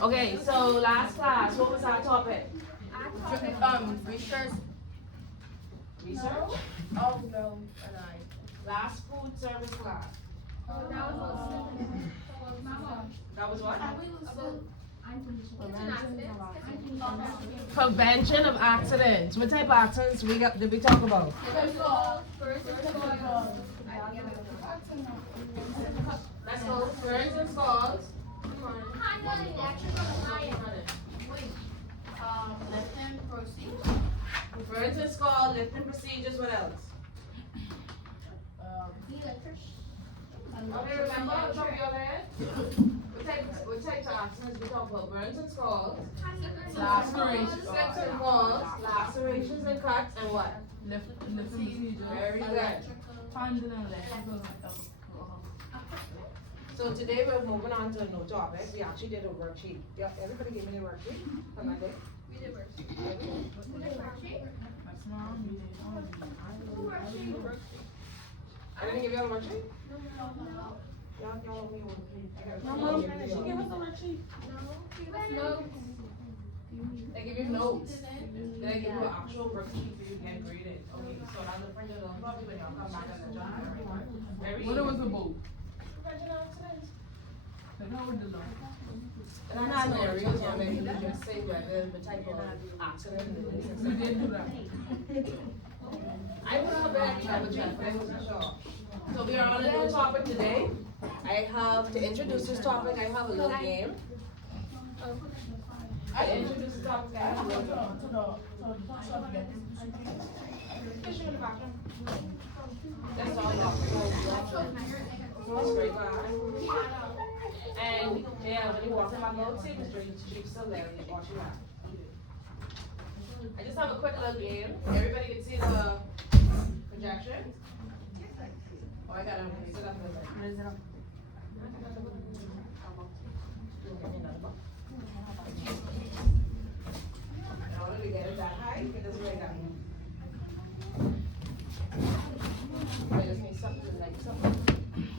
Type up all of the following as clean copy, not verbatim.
Okay, so last class, what was our topic? Research. Research? Oh no, Last food service class. That was what? Prevention of accidents. What type of accidents did we talk about? Let's go. Burns and scalds. Lifting proceed. Burns and scalds, lifting procedures, what else? Okay, remember off the top of your head? What types of accidents we talk about? Burns and scalds, lacerations, slips and falls, lacerations and cuts, and what? Very good. So today we're moving on to a new topic. We actually did a worksheet. Yeah, everybody gave me a worksheet on Monday. We did worksheet. I didn't give you all a worksheet? Y'all owe me a worksheet. She gave us a worksheet. No. They give you notes. Then I give you an actual worksheet so you can grade it. Okay, so now the print it on probably when y'all come back at the job. Very What it was about? Prevention of accidents. Like how would the law? And I had my areas on there, you just say whether the type of accident it is. We did do that. I would have been double check, but I wasn't sure. So we are on a new topic today. I have, to introduce this topic, I have a little game. To introduce the topic, I have a little game. Fish in the bathroom. That's all about. That's great, guys. And yeah, when you walk in my boat, see the street still there, and you wash your hands. I just have a quick little game. Everybody can see the projection. Oh, I gotta raise it up a little bit. Raise it up. In order to get it that high, it doesn't really that high. I just need something like something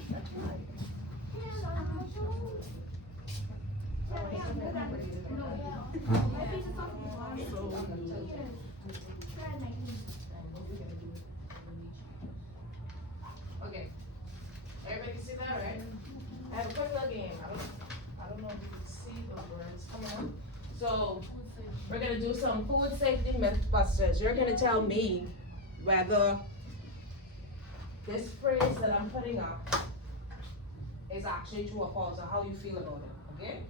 that's high. Okay. Everybody can see that, right? I have a quick little game. I don't know if you can see the words coming up. So we're gonna do some food safety myth busters. You're gonna tell me whether this phrase that I'm putting up is actually true or false, or how you feel about it. Okay?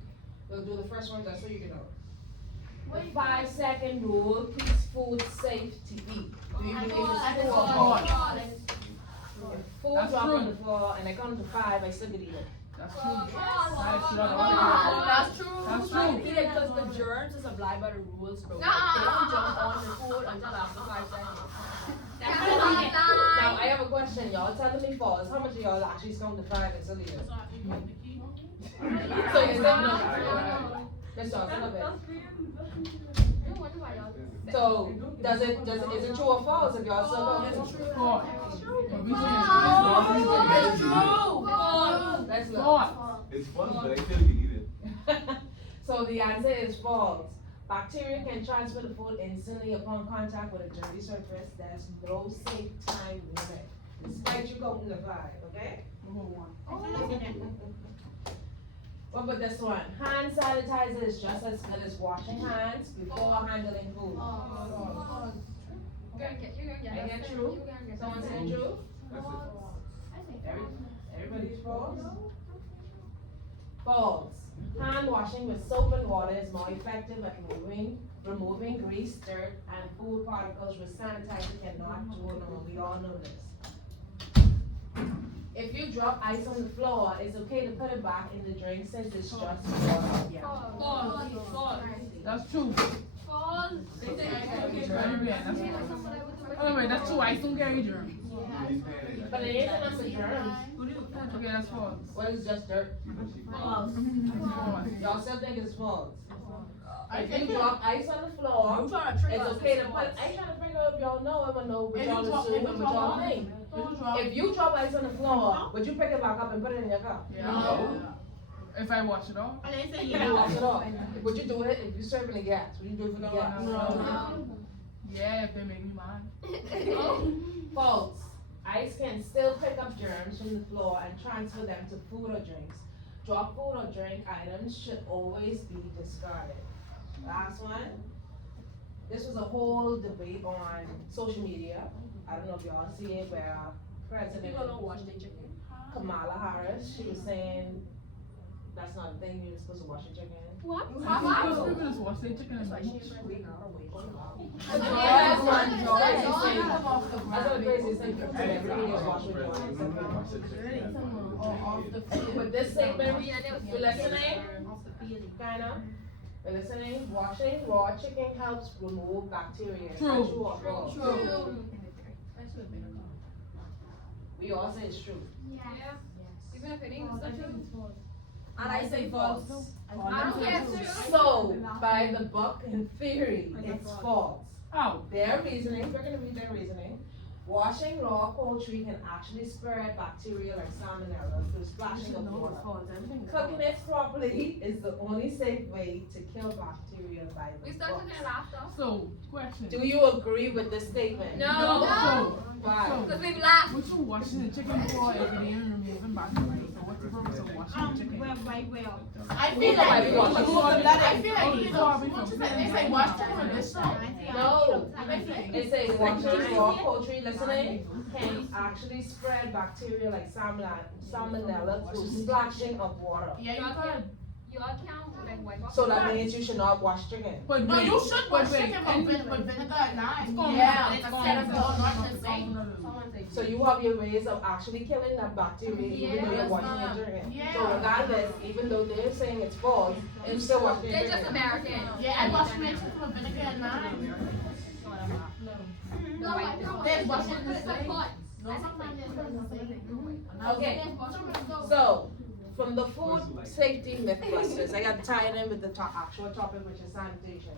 We'll do the first one just so you can know. The 5-second rule keeps food safe to eat. Do you believe it's true or false? If food That's drop true. on the floor and I come to 5, I still could eat it. That's true. That's true. That's true. Because the germs is applied by the rules, bro. They don't jump on the food until after 5 seconds. Now I have a question. Y'all telling me false. How much of y'all actually come to 5 and still eat it? So is that no? Let's talk a little bit. So is it true or false if y'all still go? False. It's true. Let's look. False. It's fun, but I still can eat it. So the answer is false. Bacteria can transfer the food instantly upon contact with a dirty surface. There's no safe time limit. Despite you going to 5, okay? What about this one? Hand sanitizer is just as good as washing hands before handling food. I get true? Someone saying true? Everybody's false? False. Hand washing with soap and water is more effective at removing grease, dirt, and food particles which sanitizer cannot do. No, we all know this. If you drop ice on the floor, it's okay to put it back in the drink since it's just water. Yeah. That's true. Very bad. That's false. Oh wait, that's true. I don't carry germs. But it isn't under germs. Okay, that's false. What is just dirt? False. Y'all still think it's false? If you drop ice on the floor, it's okay to put. I ain't trying to figure out if y'all know it or no, what y'all assume and what y'all think. If you drop ice on the floor, would you pick it back up and put it in your cup? Yeah. If I wash it off? You wash it off. Would you do it if you're serving the gas? Would you do it for the gas? No. Yeah, if they make me mad. False. Ice can still pick up germs from the floor and transfer them to food or drinks. Drop food or drink items should always be discarded. Last one. This was a whole debate on social media. I don't know if y'all see it, where President People don't wash their chicken. Kamala Harris, she was saying that's not a thing, you're supposed to wash your chicken. What? People just wash their chicken and Like like, she's way out of way. That's one. That's what the craziest thing for today. Everybody gets washed with your But this statement, you listening? Kinda. You listening? Washing raw chicken helps remove bacteria. True. True or false? True. We all say it's true. Even if it ain't true. And I say false. I don't care, too. So, by the book in theory, it's false. oh, Their reasoning, we're gonna read their reasoning. Washing raw poultry can actually spread bacteria like salmonella through splashing of water. Cooking it properly is the only safe way to kill bacteria by We the start book. cooking it after. so, question. Do you agree with this statement? No. So, Why? Because we've laughed. what you washing the chicken for if it ain't removing bacteria? So what's the purpose of washing the chicken? I Who feel might like be washing? I feel like Oh, you sorry, know, from they say wash chicken on this side. No, it says washing raw poultry, listening, can actually spread bacteria like salmonella through splashing of water. Yeah, you could. You all can't like wipe off. So that means you should not wash chicken. But No, wait, you should wash but wait, chicken and- with vinegar and lime. gonna- Yeah, it's instead of gonna- going north and south. So you have your ways of actually killing that bacteria even though you're washing your chicken. So Yeah. regardless, even though they're saying it's false, you still wash your They're just chicken. American. Yeah, I wash my chicken with vinegar and lime. No, I don't. There's washing But the it's a same. pot. Okay, so from the food safety mythbusters, I got to tie it in with the actual topic, which is sanitation.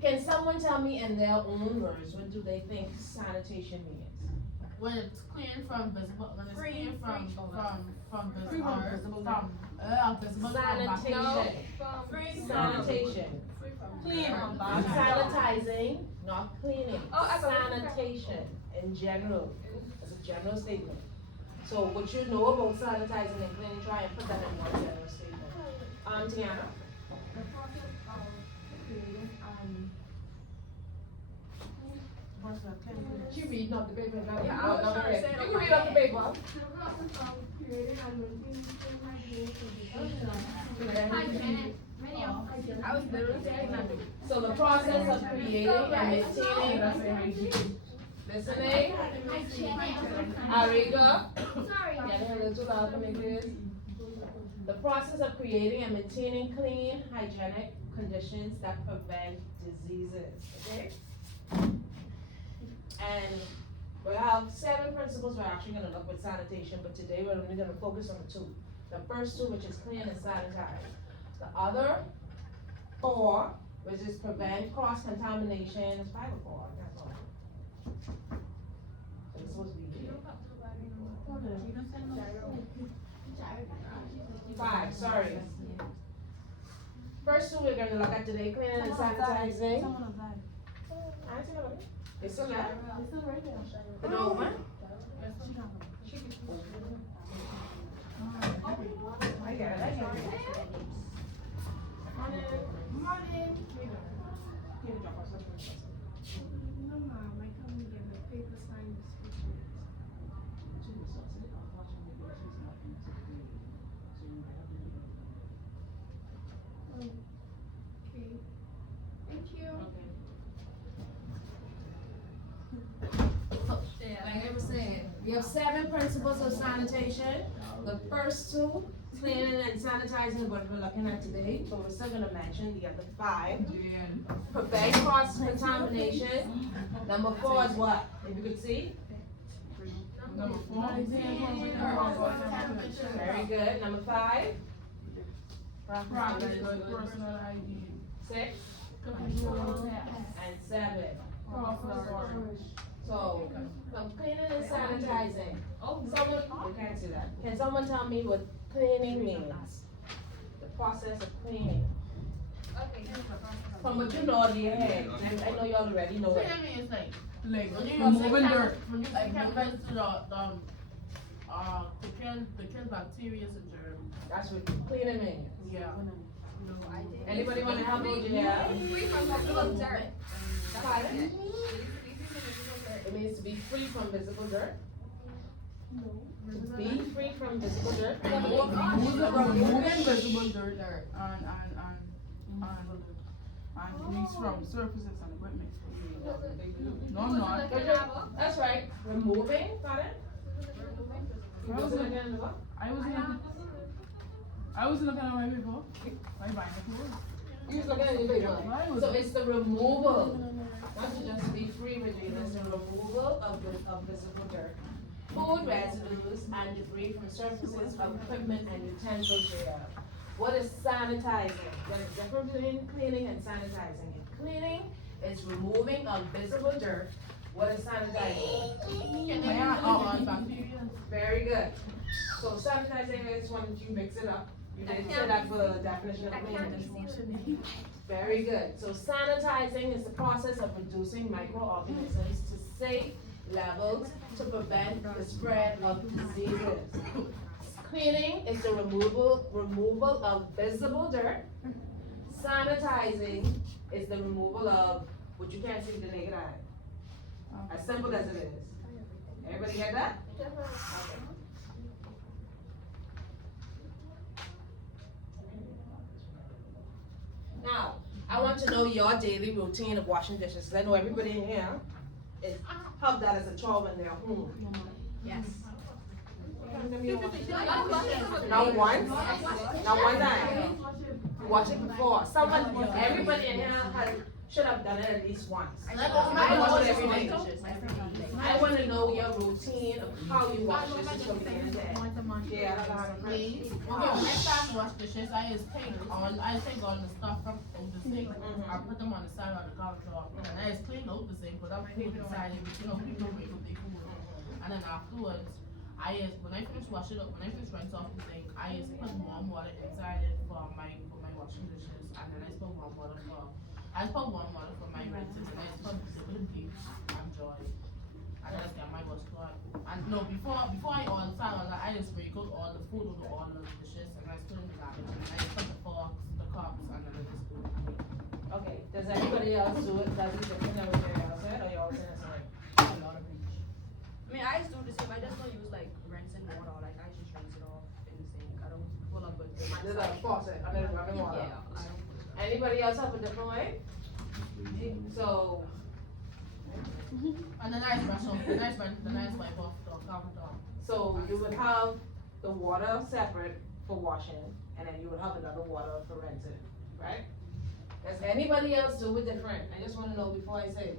Can someone tell me in their own words, what do they think sanitation means? When it's clean from visible, when it's clean from visible Sanitation. Sanitation. Clean. Not sanitizing, not cleaning. Oh, I got it. Sanitation in general, it's a general statement. So what you know about sanitizing and cleaning, try and put that in one general statement. Tiana? She reading off the paper. Yeah, I was trying to say it You on can my read off the head. paper. I was literally saying that. So the process of creating and maintaining, I say hygiene. listening, Ariga, Sorry. getting a little loud for me, please. The process of creating and maintaining clean, hygienic conditions that prevent diseases, okay? And we have 7 principles we're actually gonna look with sanitation, but today we're only gonna focus on 2. The first 2, which is clean and sanitize. The other 4, which is prevent cross-contamination, it's 5 or 4, that's all. So it's supposed to be here. 5, sorry. First 2 we're gonna look at today, cleaning and sanitizing. I see it. It's still there? The new one? I get it, I get it. Morning. Here, drop us, let's bring this up. Like I was saying, we have 7 principles of sanitation. The first 2, cleaning and sanitizing, what we're looking at today, but we're still gonna mention the other 5. Yeah. Prevent cross-contamination. Number 4 is what? If you could see? Number 4. Very good. Number 5, Practice good personal hygiene. 6, Control pests. and 7. Cross-storage. So, from cleaning and sanitizing. Oh, someone, you can't see that. Can someone tell me what cleaning means. The process of cleaning. Okay. From what you know on your head, I know you already know it. Cleaning means like Like when you removing dirt. when you can rinse to the kills bacteria and germs. That's what cleaning means. Yeah. No, I did. Anybody wanna help me with that? Free from visible dirt. That's what I Pardon? did. It needs to be free from visible dirt. It means to be free from visible dirt. To be free from visible dirt. Removing visible dirt and grease from surfaces and equipment. No, I'm not. That's right. Removing, pardon? You I was wasn't looking at the book? I was looking at my paper. My binoculars. You was looking at your paper. I was. So it's the removal, not to just be free, Regina, it's the removal of visible dirt, food residues, and debris from surfaces of equipment and utensils thereof. What is sanitizing? There's a difference between cleaning and sanitizing. Cleaning is removing of visible dirt. What is sanitizing? Can they all bacteria? Very good. So sanitizing is when you mix it up. You didn't say that for the definition of I cleaning. can't see it. Very good. So sanitizing is the process of reducing microorganisms to safe levels to prevent the spread of diseases. Cleaning is the removal of visible dirt. Sanitizing is the removal of what you can't see with the naked eye. As simple as it is. Everybody get that? Okay. Now, I want to know your daily routine of washing dishes, 'cause I know everybody in here is have that as a chore when they're home. Yes. Not once, not one time. You watch it before. Someone, everybody in here should have done it at least once. I do it every day. I want to know your routine of how you wash dishes from beginning to end. Yeah, I got it. Please. Okay, when I start to wash dishes, I take all the stuff from the sink. I put them on the side of the countertop, and I just clean out the sink, but I'm putting inside it, people make what they food. And then afterwards, when I finish washing up, when I finish rinsing off the sink, I just put warm water inside it for my washing dishes, and then I just put warm water for my rinsing, and I just put the bleach and joy. And I just get my wash cloth. And no, before I all start all that, I just break out all the food over all the dishes, and I just put it in the garbage, and I just put the forks, the cups, and then I just do it. Okay, does anybody else do it? Does it different than what they else said, or you all saying the same? A lot of bleach. I mean, I just do the same. I just don't use like rinsing water. Like I just rinse it off in the sink. I don't pull up with the. There's a faucet under the running water. Yeah, I don't put it. Anybody else have a different way? So, And then I just brush off, the nice wipe off the countertop. so you would have the water separate for washing, and then you would have another water for rinsing, right? Does anybody else do it different? I just wanna know before I say it.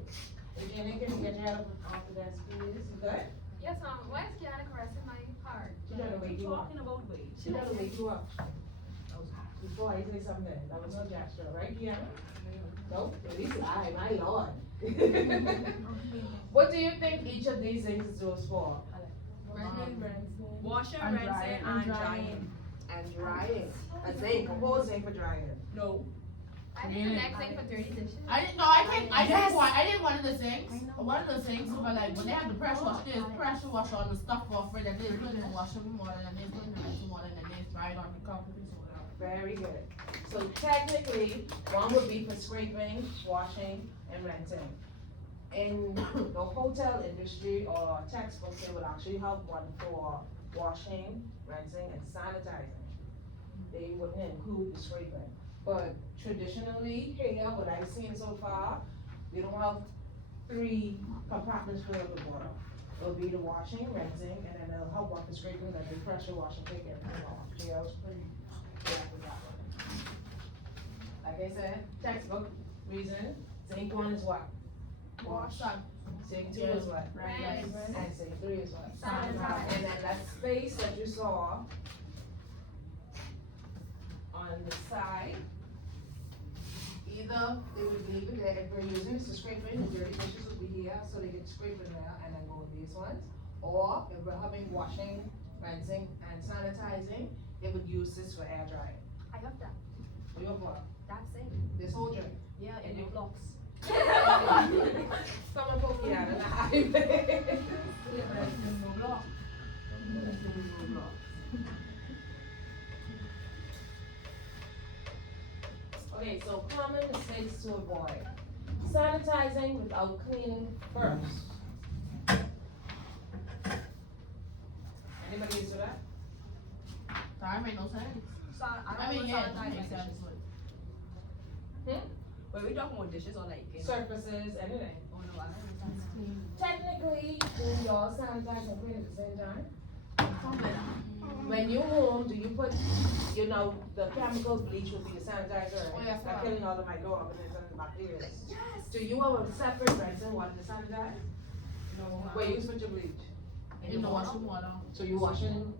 Regina, can you get your head off the desk, please? You good? Yes, why is Kiana caressing my heart? She trying to wake you up. Talking about weight. She trying to wake you up. Before I say something, that was her gesture, right, Kiana? Nope, at least I, my lord. What do you think each of these things is used for? Washing, And rinsing, drying. and drying. And drying. A zinc, a whole zinc for drying. No. I think the next thing for dirty dishes. I didn't want of the sinks. One of the sinks, but like when they have the pressure wash, they just pressure wash all the stuff off it, and they put it in the washing water, and they put it in the rinsing water, and then they dry it on the carpet. Very good. So technically, one would be for scraping, washing, and rinsing. In the hotel industry or textbooks, they would actually have one for washing, rinsing, and sanitizing. They wouldn't include the scraping. But traditionally, here, what I've seen so far, we don't have 3 compartments filled with water. It'll be the washing, rinsing, and then they'll have one for scraping, then the pressure washing, take everything off. Jail's pretty careful with that one. Like I said, textbook, reason, zinc 1 is what? Wash. Zinc 2 is what? Rinse. And zinc 3 is what? Sanitize. And then that space that you saw on the side, either they would leave it there, if we're using this to scraping, the dirty dishes will be here, so they can scrape in there and then go with these ones. Or if we're having washing, rinsing, and sanitizing, it would use this for air drying. I have that. You have what? That's it. This whole joint. Yeah, and it blocks. Someone put me out of the eye. Yeah, but that's no block. That's no block. Okay, so common mistakes to avoid. Sanitizing without cleaning first. Anybody used to that? That make no sense. So I I don't mean, know yeah, sanitize it makes my sense, dishes. but. When we talking about dishes or like Surfaces, anything. oh no, I don't know. Technically, do y'all sanitize and clean at the same time? When you home, do you put, you know, the chemical bleach will be the sanitizer, Oh, right? yes, Not ma'am. killing all the microorganisms and the bacteria. Do you have a separate rinsing water to sanitize? No, Where you put your bleach? in the washing water. So you washing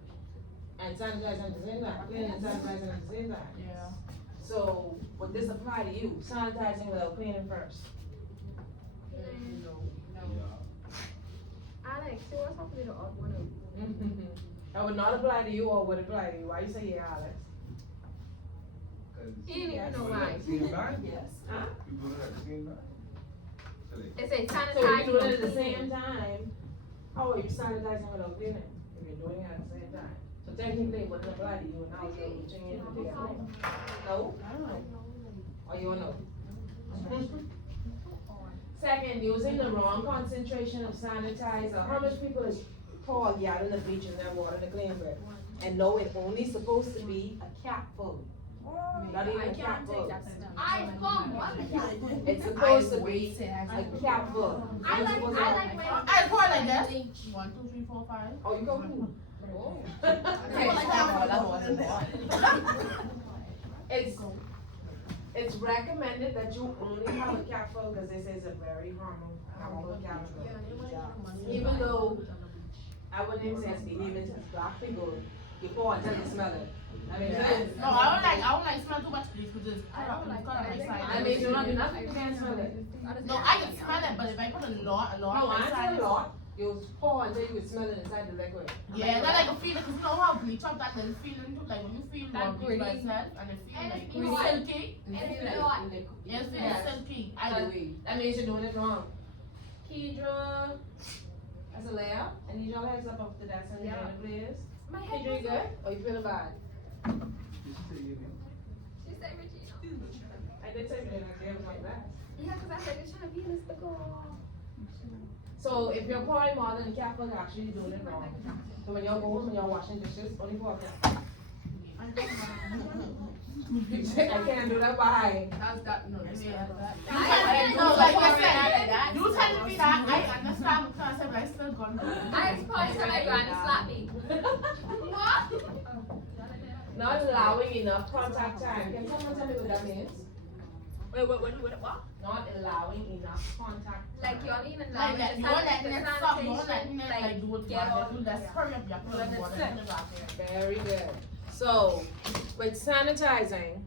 and sanitizing at the same time, cleaning and sanitizing at the same time? Yeah. So, would this apply to you, sanitizing without cleaning first? No. Alex, see what's happening to odd one? That would not apply to you or would apply to you, why you say yeah, Alex? He didn't even know why. Yes. Huh? You do that at the same time? So they- It says So if sanitize. you do it at the same time, how are you sanitizing without cleaning? If you're doing it at the same time. So technically it wouldn't apply to you, and now you're reaching in to take it away. No? Or you know? Second, using the wrong concentration of sanitizer. How much people is pour a gallon of bleach in their water to clean with? And know it only supposed to be a cap full. Not even a cap full. I come, what? It's supposed to be a cap full. I like when. I pour like that. 1, 2, 3, 4, 5. Oh, you go. It's recommended that you only have a cap full because this is a very harmful chemical. Even though our name says behaving as black people, you pour until you smell it. I mean, No, I don't like smell too much bleach because it's kind of my side. I mean, you're not enough, you can't smell it. No, I can smell it, but if I put a lot No, on I my tell side. you what, you pour until you would smell it inside the liquid. Yeah, and then I can feel it because you know how bleach up that little feeling too, like when you feel That more bleach by gritty. itself and it feels And like it's not- silky. It's not. Yes, Yes. it's silky. I do. That means you're doing it wrong. Kedra, as a layer, I need your heads up after that, so you're gonna please. My head Kedra, you good? Or you feeling bad? You should say your name. She said Regina. I did say you like it was like that. Yeah, because I said you're trying to be in this girl. So if you're pouring more than a cap, you're actually doing it wrong. So when y'all go home and y'all washing dishes, only pour a cap. I can't do that by. How's that? No, No, it's like I I said, you tell me that I understand because I still gone. I exposed to my granny slap me. What? Not allowing enough contact time. Can someone tell me what that means? Wait, what? Not allowing enough contact time. Like you're even Like that, you want that next stop, you want that sanitation, next, like do it, get all. do that, hurry up, your water, put it back there. Very good. So, with sanitizing,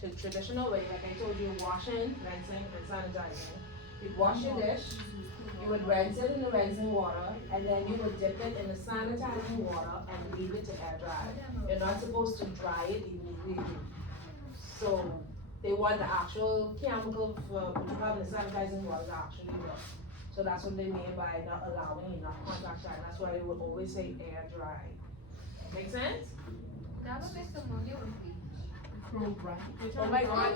the traditional way, like I told you, washing, rinsing, and sanitizing. You'd wash your dish, you would rinse it in the rinsing water, and then you would dip it in the sanitizing water and leave it to air dry. You're not supposed to dry it immediately. So, they want the actual chemical for what you have in the sanitizing water to actually work. So that's what they mean by not allowing enough contact time. That's why they would always say air dry. Make sense? That would make some money with me. Oh my God.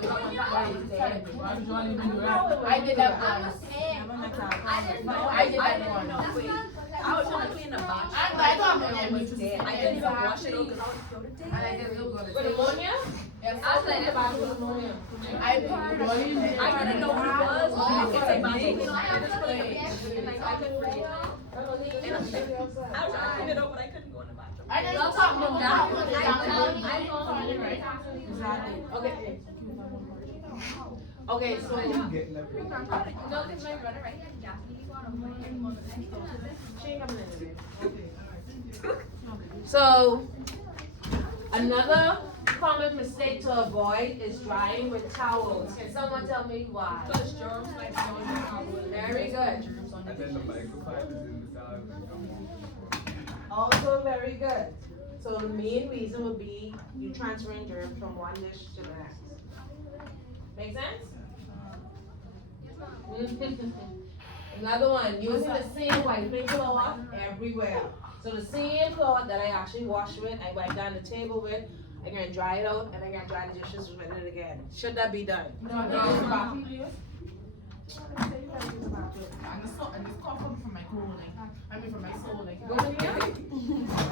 I did that I once. was saying. I didn't know. I did that once. That's Wait. not I was trying to clean the box. I thought it was dead. I couldn't even wash it because I was so And I just look good. With ammonia? Yes, I was like, About with ammonia. I didn't know what it was. Oh, It's like okay. big. I have to put it in and like I can breathe. I was trying to clean it up, but I couldn't go in the bathroom. I just Y'all talked talking about about that. Exactly. Okay, so You getting that? No, because my brother right here, Daphne, got a she ain't coming in today. So, another common mistake to avoid is drying with towels. Can someone tell me why? Because germs might be on the towel. Very good. And then the microfiber is in the side. Also very good. So the main reason would be you transferring germs from one dish to the next. Make sense? Another one, using the same wiping cloth everywhere. So the same cloth that I actually wash with, I wipe down the table with, I'm gonna dry it out, and I'm gonna dry the dishes with it again. Should that be done? No. And the stuff comes from my clothing. I mean from my clothing. Go in here?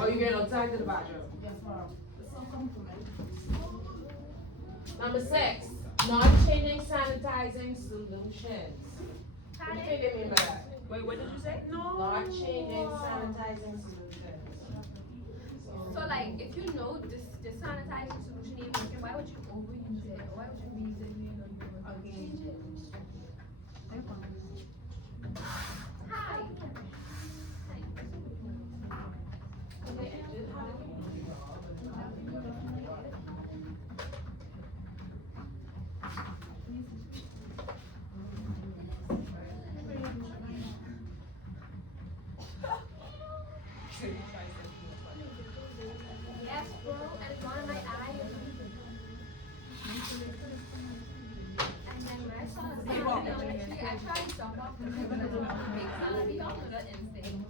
Or you going outside to the bathroom? Yes, ma'am. The stuff comes from my Number 6, not changing sanitizing solutions. What do you think they mean by that? Wait, what did you say? Not changing sanitizing solutions. So like, if you know this sanitizing solution ain't working, why would you overuse it? Why would you reuse it? Change it. Hi. Yes, bro, and it's one of my eyes. And then when I saw the sound, I tried to jump off the roof and I didn't make sense. We all know that instinct.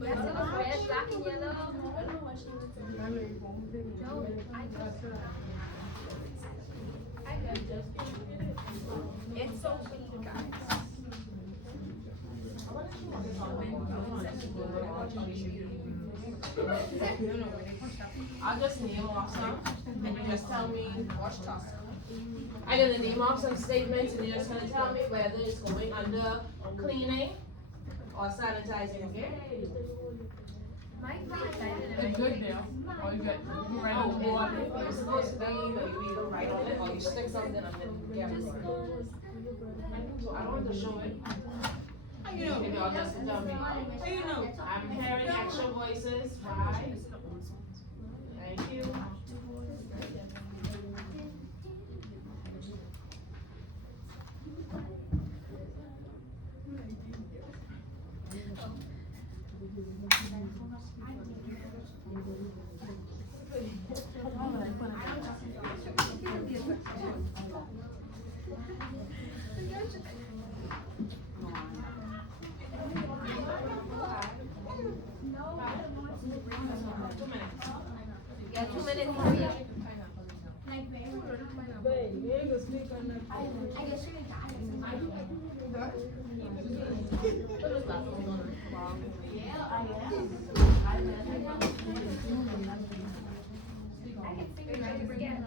Yes, it was red, black, and yellow. I don't know what she was saying. No, I just it's so sweet, guys. I'll just name off some, and you just tell me. I'm gonna name off some statements, and you're just gonna tell me whether it's going under cleaning or sanitizing, okay? My friend, It's good there. Or you get, you write on the board. It's supposed to be, you write on it, or you stick something on it, yeah. So I don't want to show it. You know, maybe I'll just tell me. I'm hearing extra voices, why? Thank you. yeah, 2 minutes. Hurry up. I guess you're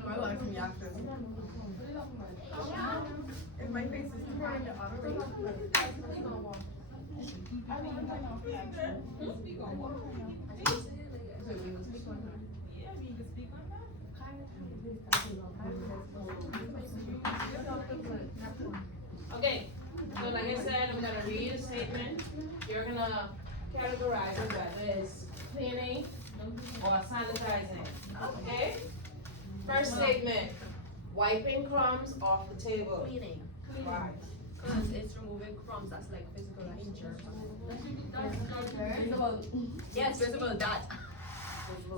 I like from Yakuza. If my face is too hard to operate. Okay, so like I said, I'm gonna read a statement. You're gonna categorize it whether it's cleaning or sanitizing, okay? First statement, wiping crumbs off the table. Cleaning. Why? Because it's removing crumbs, that's like physical nature. Yes, visible that.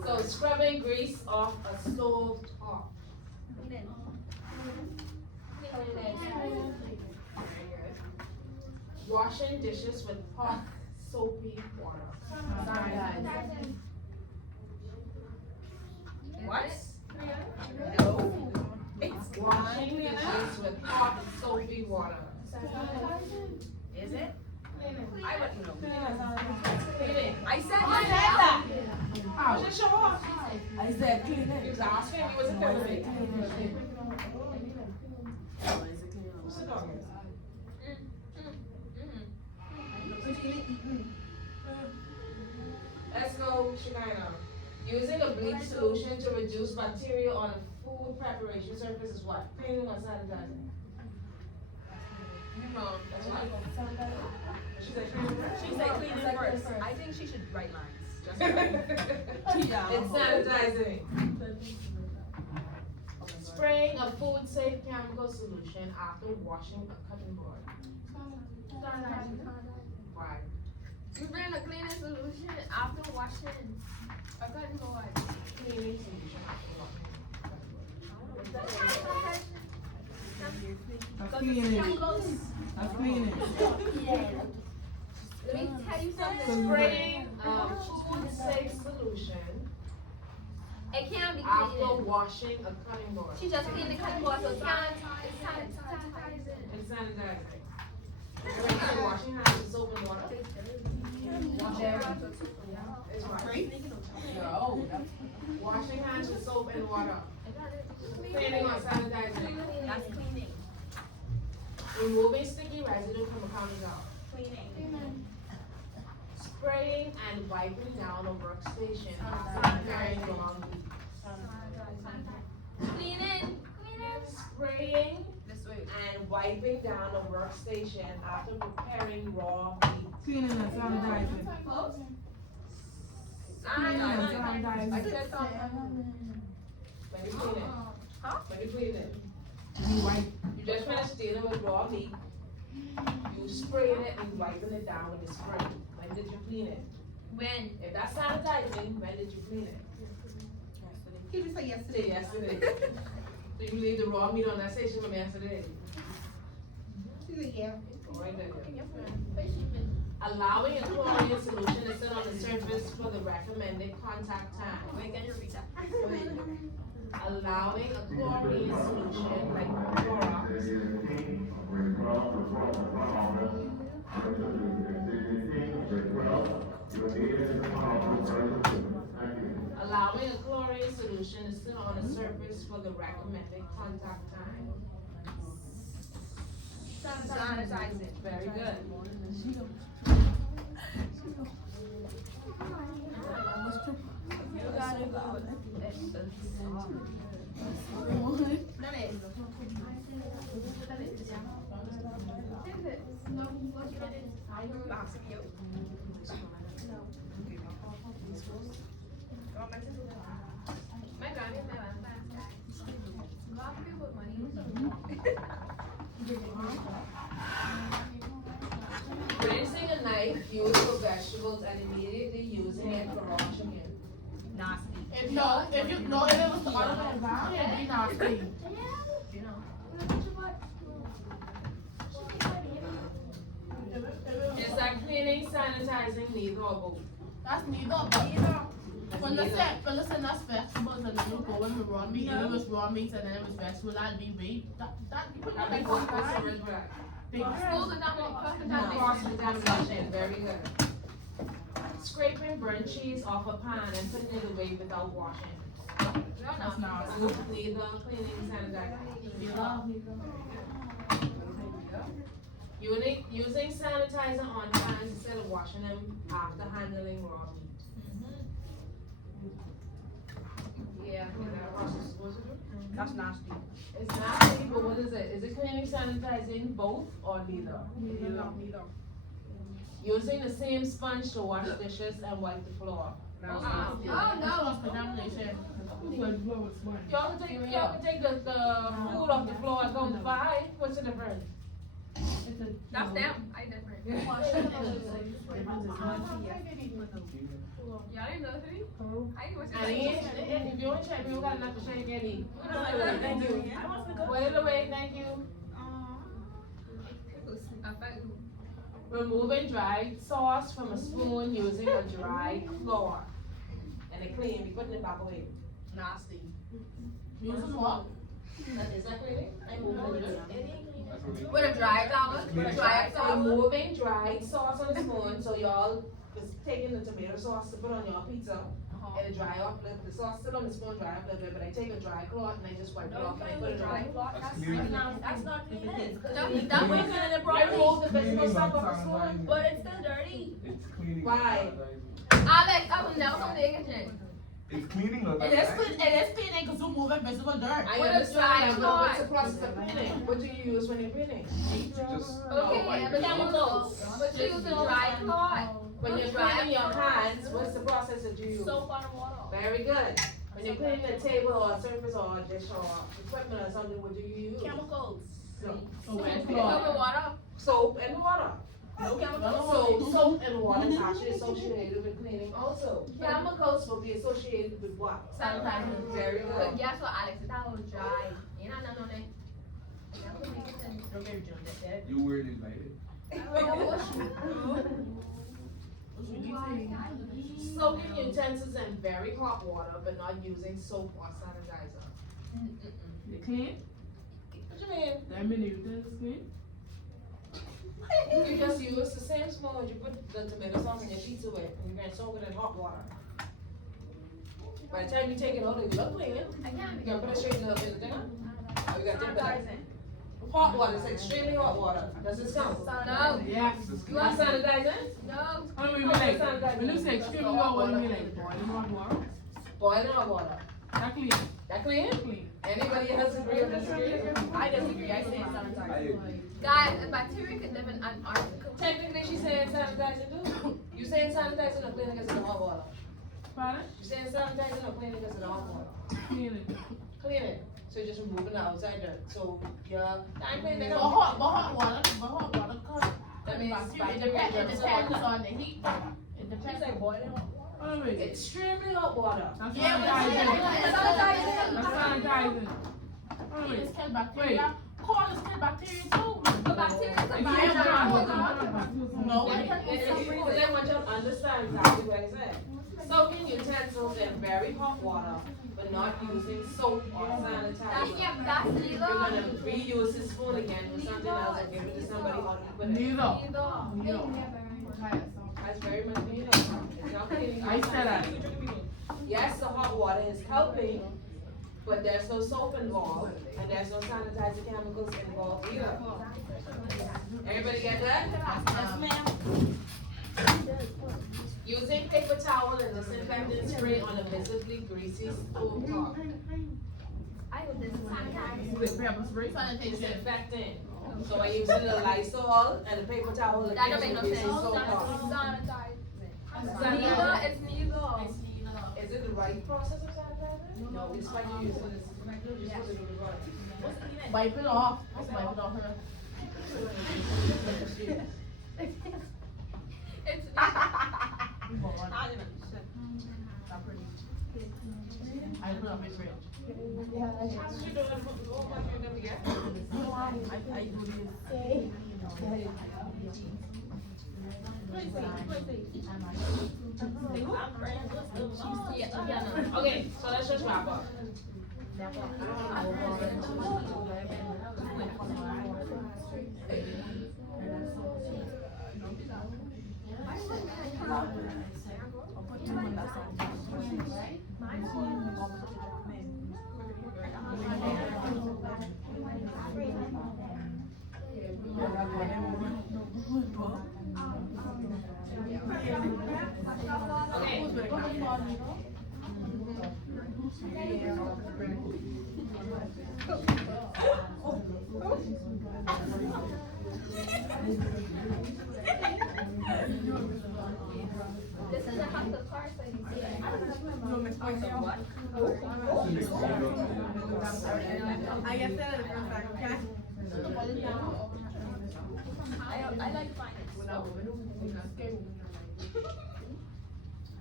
So scrubbing grease off a stove top. Cleaning. Washing dishes with hot soapy water. What? No. It's washing dishes with hot soapy water. Is it? I wouldn't know. Cleaning. I said that. How? Just show off. I said clean He it. was asking me, was it telling me? What's the dog? Let's go, Shikina. Using a bleach solution to reduce bacteria on a food preparation surface is what? Cleaning or sanitizing? That's what? She said cleaning first. She said cleaning first. I think she should write lines. Just It's sanitizing. Spraying a food safe chemical solution after washing a cutting board. Why? You bring a cleaning solution after washing a cutting board. Cleaning solution after washing. That's cleaning. That's cleaning. Let me tell you something. Spraying food safe solution It can't be after cleaning. washing a cutting board. She just cleaned the cutting board, so it can't. It's sanitizing. And sanitizing. Rinse washing hands with soap and water. It's right. No. Washing hands with soap and water. Cleaning or sanitizing. That's cleaning. Removing sticky residue from a countertop. Cleaning. Spraying and wiping down a workstation after carrying long weeks. Cleaning. Spraying This way. and wiping down a workstation after preparing raw meat. Cleaning and sanitizing. Cleaning and I sanitizing. said something. When you clean it. When you clean it. You wipe. You just finished dealing with raw meat. You spraying it and wiping it down with the spray. When did you clean it? When? If that's sanitizing, when did you clean it? He just said yesterday. Yesterday. So you leave the raw meat on that station from yesterday? She's like, yeah. Right there. Allowing a chlorine solution to sit on the surface for the recommended contact time. Wait, can you read that? Allowing a chlorine solution like Clorox allowing a chlorine solution to sit on a surface for the recommended contact time. Sanitizing. Very good. You gotta go. My granny me levanta. God, people with money. Rinsing a knife used for vegetables and immediately using it for washing it. Nasty. If it was the other way around, it'd be nasty. Is that cleaning, sanitizing, neither or both? That's neither, but when listen, that's vegetables and then you go in with raw meat, and it was raw meat and then it was vegetable, that'd be weight. That you put I that think like both one is time. big. Schools are not going to Cross contamination, very good. Scraping burnt cheese off a pan and putting it away without washing. That's not. Neither cleaning, sanitizing. Using sanitizer on hands instead of washing them after handling raw meat. Yeah, That's nasty. it's nasty, but what is it? Is it cleaning, sanitizing, both or neither? Neither. Using the same sponge to wash dishes and wipe the floor. Oh, Cross contamination. Y'all can take the food off the floor and go to buy. What's the difference? that's them. I different. Y'all didn't know three? I didn't And if you don't check, we don't got enough to shake any. Thank you. Wait away, thank you. Removing dried sauce from a spoon using a dry cloth. And it clean, we putting it back away. Nasty. Using what? Is that cleaning? I moving it. With a dry towel. With a dry towel. Removing dried sauce on the spoon, so y'all is taking the tomato sauce to put on your pizza. And it dry off, the sauce still on the spoon, dry off a little bit, but I take a dry cloth and I just wipe it off and I put it on. That's cleaning. That's not cleaning. That way, I remove the physical stuff off the spoon. But it's still dirty. It's cleaning. Why? Alex, I will never come to the kitchen. It's cleaning or It is cleaning because you move invisible dirt. I With a understand, dry but what's the cloth. process of cleaning? What do you use when you're cleaning? Just Okay, but chemicals. But you use a dry cloth. When you're cleaning your hands, what's the process that you use? Soap on water. Very good. When you're cleaning a table or a surface or a dish or equipment or something, what do you use? Chemicals. So, So wet Over cloth. water. soap and water. No chemicals? So soap and water is actually associated with cleaning also. Chemicals will be associated with what? Sanitizing. Very But good. guess what, Alex? That was dry. You know, no, no. Don't get Jill that. You weren't invited. Soaking utensils in very hot water, but not using soap or sanitizer. They clean? What you mean? That many utensils clean? You just use the same sponge, you put the tomato sauce in your pizza with, and you're gonna soak it in hot water. By the time you take it out, it look clean. I can't You gonna put it straight in the thing? Oh, you gotta dip it up. Sanitizing. Hot water, it's extremely hot water. Does this count? No, Yes. You want sanitizer? no. I mean, when you say extremely hot, what do you mean, like boiling hot water? Boiling hot water. That clean, That clean? clean. Anybody else agree or disagree? I disagree, I say I sanitizer. agree. Guys, a bacteria can live in Antarctica. Technically, she's saying sanitizer too. You saying sanitizer or cleaning because of the hot water? Pardon? You saying sanitizer or cleaning because of the hot water? Clean it. Cleaning. So you're just removing the outside dirt. So yeah, I think they're But gonna. hot water cause That means bacteria. It depends on the heat. It depends. Like boiling hot. Oh, wait. Extremely hot water. That's Yeah, but sanitizing. sanitizing. That's sanitizing. Oh, Heat wait. is kill bacteria. Cold is kill bacteria too. But bacteria is a If you virus. have No, And I want you to understand exactly what I said. Soaking utensils in very hot water, but not using soap or sanitizer. Yeah, that's You're legal. gonna reuse this spoon again for something else and give it to somebody unequal. Neither. That's very much needed. It's not cleaning. I said that. Yes, the hot water is helping, but there's no soap involved, and there's no sanitizer chemicals involved either. Everybody get that? Yes, ma'am. Using paper towel and disinfectant spray on a visibly greasy stove top. I would disinfect. With pepper spray? Sanitation. Disinfectant. So I'm using the Lysol and the paper towel That don't against make the no greasy sense. stove top. Neither, it's neither. Is it the right process of sanitizing? No, it's like you're using this. You're supposed to do it right. Wipe it off. Just wipe it off her. It's I put up his fridge. How did you do it? What part you never get? I do this. Okay, so let's just wrap up. Okay. This is a house of cards, so you see it. I guess that is the first time, okay? I like finance.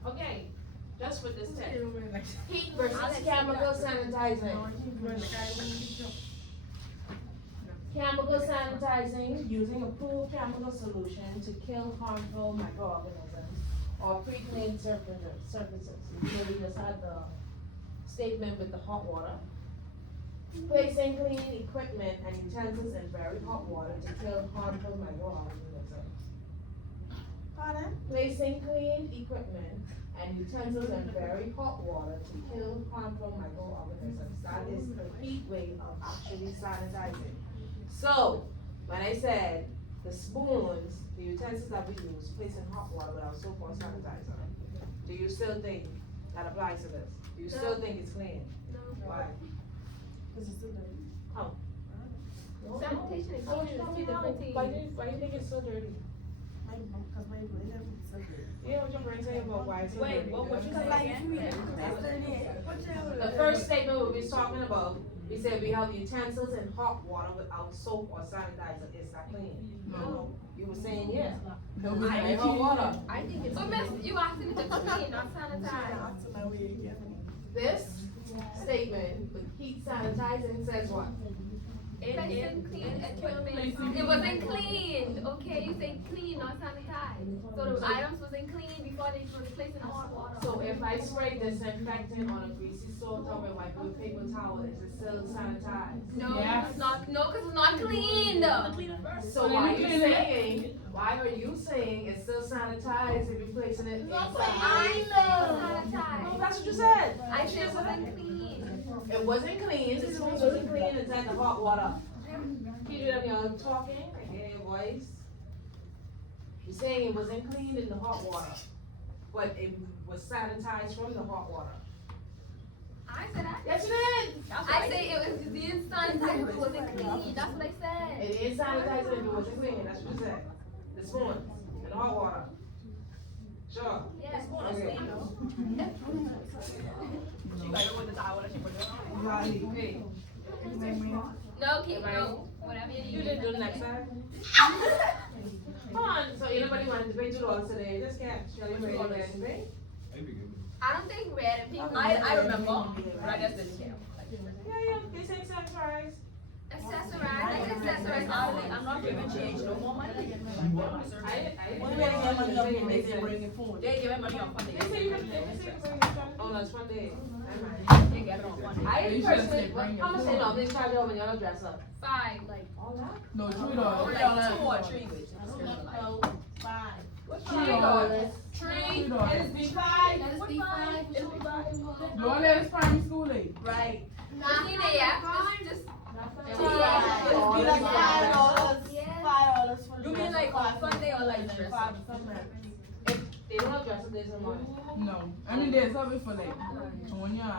Okay, just with this test. Heat versus chemical sanitizing. Chemical sanitizing using approved chemical solution to kill harmful microorganisms or pre-cleaned surfaces. We just had the statement with the hot water. Placing clean equipment and utensils in very hot water to kill harmful microorganisms. Placing clean equipment and utensils in very hot water to kill harmful microorganisms. That is the heat way of actually sanitizing. So, when I said the spoons, the utensils that we use, place in hot water without soap or sanitizer, do you still think that applies to this? Do you still think it's clean? Why? How? Sanitation is Why so different. do you think it's so dirty? Yeah, what your brain say about why it's so Wait, dirty? what would you say again? The first statement we was talking about, we said we have utensils in hot water without soap or sanitizer, is that clean? No. You were saying, yeah. No, but I if hot you- water. I think it's. So miss, you asking if it's clean, not sanitized. This statement with heat sanitizing says what? It wasn't clean, it wasn't clean, okay, you say clean, not sanitized. So the items wasn't clean before they were placed in the hot water. So if I spray disinfectant on a greasy sore tub and wipe it with paper towel, is it still sanitized? No, Yes. it's not, no, cause it's not clean. So why are you saying it's still sanitized if you're placing it inside? I said No, sanitized. that's what you said. I said it wasn't clean. It wasn't clean, the spoons wasn't clean inside the hot water. Keep it up, y'all talking, I hear your voice. You're saying it wasn't clean in the hot water, but it was sanitized from the hot water. I said that. Yes, you did. I say it was being sanitized, but it wasn't clean, that's what I said. It is sanitized and it wasn't clean, that's what you said. The spoon in the hot water. Sure. Yes. Okay. She got it with the towel that she put it on. Okay. No, keep, no, whatever you You use. didn't do the next time? Come on, so anybody wanted to pay $2 today, just catch, Shelley, ready to get to pay? I don't think red and pink. I remember, but I just didn't care. Yeah, they say accessorize. Accessorize, I'm not giving change, no more money. I When they get money up, they say bring it forward. They giving money on Monday. They say you can, they say you can bring it from, oh, no, it's one day. They get it on Monday. I You should've personally, said bring your how much they phone. normally charge you when y'all dress up? 5. All that? No, $3. Like 2 or 3 weeks. $3. Three, $3. it is B5. That is B5. You want that as primary school age? Right. Nah, he there, just. It'd be like $5. $5 for the You mean like on Sunday or like dress up? They don't have dress up days in the morning. No. I mean, there's something for like, when you're on,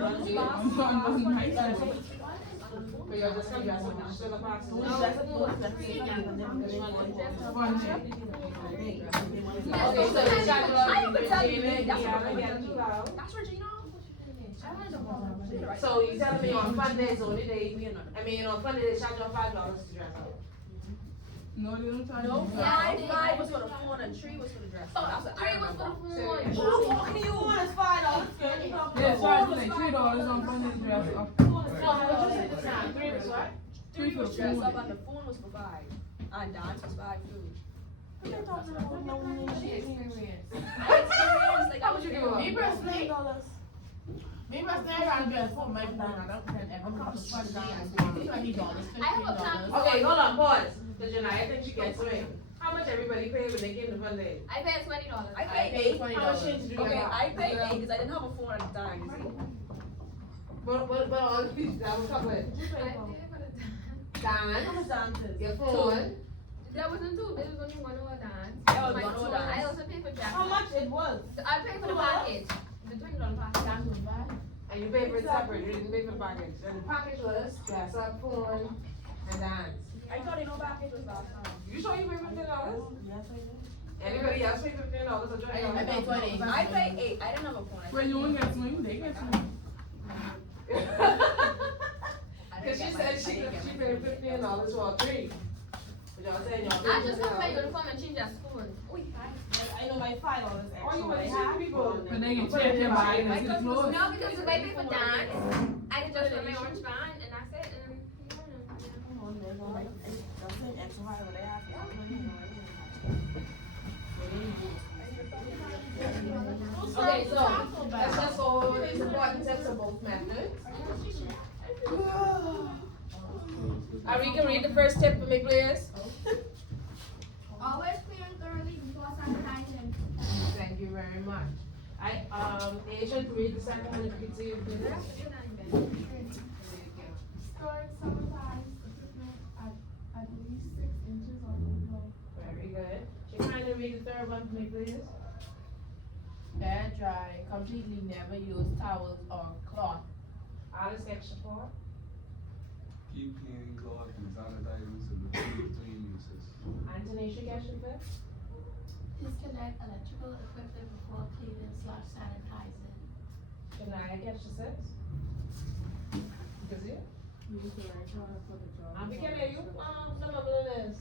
I'm nice. But y'all just come dress up, just show the box. Okay, so they charge you I all would tell you, the that's yeah, what I get $2. That's Regina. So you telling me on fun days only on fun days they charge you $5 to dress up? No, they don't charge No, you. five was for the phone and 3 was for the dress. That's what I 3 was remember. for the phone. Who's talking to you on this $5? They charge you like $3 on Sunday dress up. No, how much you say this time? 3 was what? 3 for was dress food. up and the phone was for 5. And dance was 5 too. She experienced. I experienced, like I was you doing. give up? $3. Maybe I stand around there for my phone, I don't think ever come to $20. I have a plan. Okay, hold on, pause. Cause you know, I think she gets me. How much everybody pay when they came to fun day? I paid $20. I paid 8. How much change did you Okay, get? I paid 8 because I didn't have a phone at the time, you see. But all these, that was couple. I paid for the Dance, your phone. There wasn't 2, there was only 1 hour dance. There was My 1 hour phone, dance. I also paid for jacket. How much it was? I paid for the package, the $20 package. And you pay for it separate, you didn't pay for the package. And the package was dress up, phone, and dance. I thought you know package was last time. You sure you pay $15? Yes, I did. Anybody else pay $15 or $20? I paid 20. I paid 8. I didn't have a phone. When you won't get swing, they get swing. Cause she said she paid $15 for all 3. But y'all saying y'all I paid just got my $15. uniform and change their spoon. I know my $5 extra. Oh, you want I to have. see people? But they can check your body and see the clothes. No, because if I pay for dance, I can just wear my orange band and that's it. And Okay, so let's just go over these important tips of both methods. Ari, can read the first tip for me, please? always clear thoroughly before sanitizing. Thank you very much. Asia, can read the second one if you can see it, please? Store sanitized equipment at least 6 inches or below. Very good. Can you kindly read the third one for me, please? Air dry, completely never use towels or cloth. Alice, extra part. keep cleaning cloth and sanitizing solution between uses. Anthony, you get your fifth? Disconnect electrical equipment before cleaning/sanitizing. Can I get your six? Is it? I'm beginning, you, some of it is.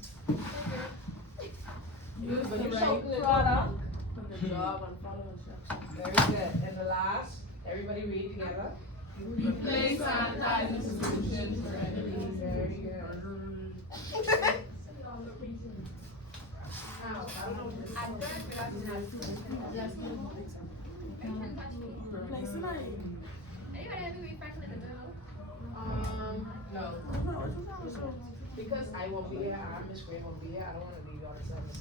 Use But the you right show good product for the job and follow instructions. Very good. And the last, everybody read together. Replace sanitizing solutions for enemies. Very good. At first, we have to have Anybody have to read Franklin the Bill? No. Because I won't be here, Miss Gray won't be here, I don't wanna leave y'all to